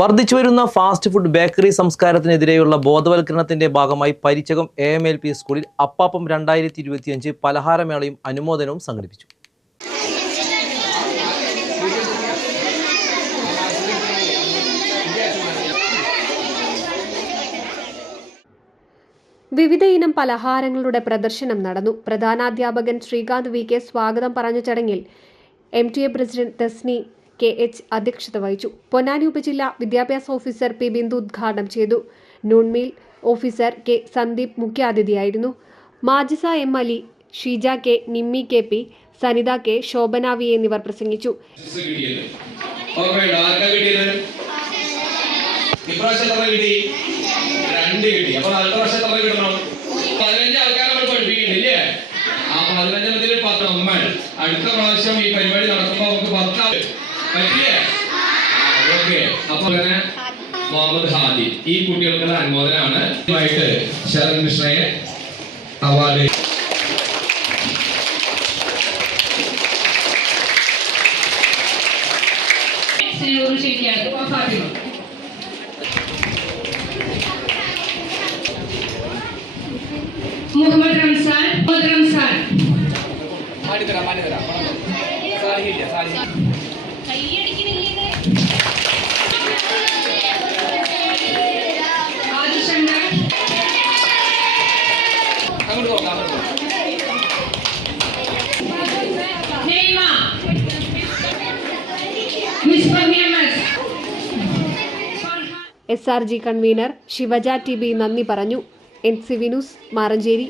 വർദ്ധിച്ചുവരുന്ന fast food bakery സംസ്കാരത്തിനെതിരെയുള്ള ബോധവൽക്കരണത്തിന്റെ ഭാഗമായി Parichakam A M L P സ്കൂളിൽ അപ്പാപ്പം രണ്ടായിരത്തി ഇരുപത്തിയഞ്ച് പലഹാരമേളയും അനുമോദനവും സംഘടിപ്പിച്ചു. വിവിധ ഇനം പലഹാരങ്ങളുടെ പ്രദർശനം നടന്നു. പ്രധാനാധ്യാപകൻ ശ്രീകാന്ത് വി കെ സ്വാഗതം പറഞ്ഞ ചടങ്ങിൽ M T A president Thasni K H അധ്യക്ഷത വഹിച്ചു. പൊന്നാനി ഉപജില്ല വിദ്യാഭ്യാസ ഓഫീസർ പി ബിന്ദു ഉദ്ഘാടനം ചെയ്തു. Noon meal officer K Sandeep മുഖ്യാതിഥിയായിരുന്നു. Majisa M Ali Sheeja K Nimmi K P Sanitha K Shobhana V എന്നിവർ പ്രസംഗിച്ചു. രണ്ട് കിട്ടണം പതിനഞ്ച് ആൾക്കാരെ നമ്മൾ അടുത്ത പ്രാവശ്യം ഈ പരിപാടി നടക്കുമ്പോൾ നമുക്ക് പത്താ പറ്റിയേ ഓക്കെ. അപ്പൊ അങ്ങനെ മുഹമ്മദ് ഹാദി. ഈ കുട്ടികൾക്കുള്ള അനുമോദനമാണ് ആയിട്ട് Sharan കൃഷ്ണയെ award. Muhammad Ramzan Muhammad Ramzan. Miss S S R G convener Sivaja T B നന്ദി പറഞ്ഞു. N C വിനുസ് Maranchery